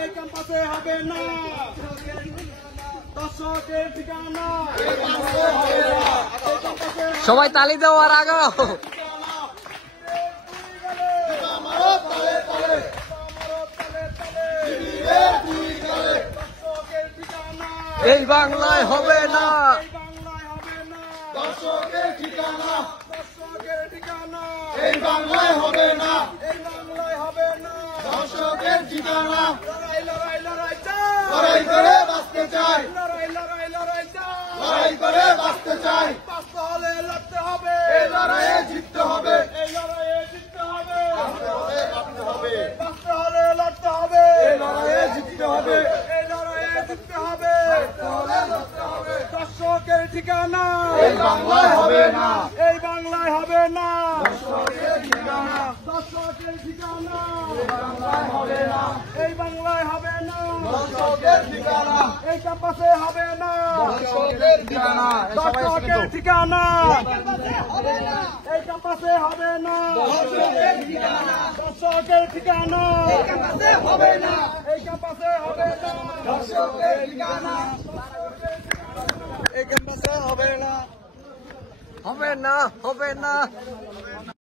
এই ক্যাম্পাসে হবে না দর্শকের ঠিকানা সবাই তালি দেওয়ার আগাও। এই বাংলায় হবে না দর্শকের ঠিকানা এই বাংলায় হবে না দর্শকের ঠিকানা লড়াই করে বাঁচতে চাই লড়াই করে বাঁচতে চাই বাঁচতে হলে লড়তে হবে এই লড়াইয়ে জিততে হবে বাঁচতে হলে লড়তে হবে এই লড়াইয়ে জিততে হবে দর্শকের ঠিকানা এই বাংলায় হবে না দর্শকের ঠিকানা এই বাংলায় হবে না দর্শকের ঠিকানা এই ক্যাম্পাসে হবে না দর্শকের ঠিকানা এই ক্যাম্পাসে হবে না দর্শকের ঠিকানা এই ক্যাম্পাসে হবে না দর্শকের ঠিকানা হবে না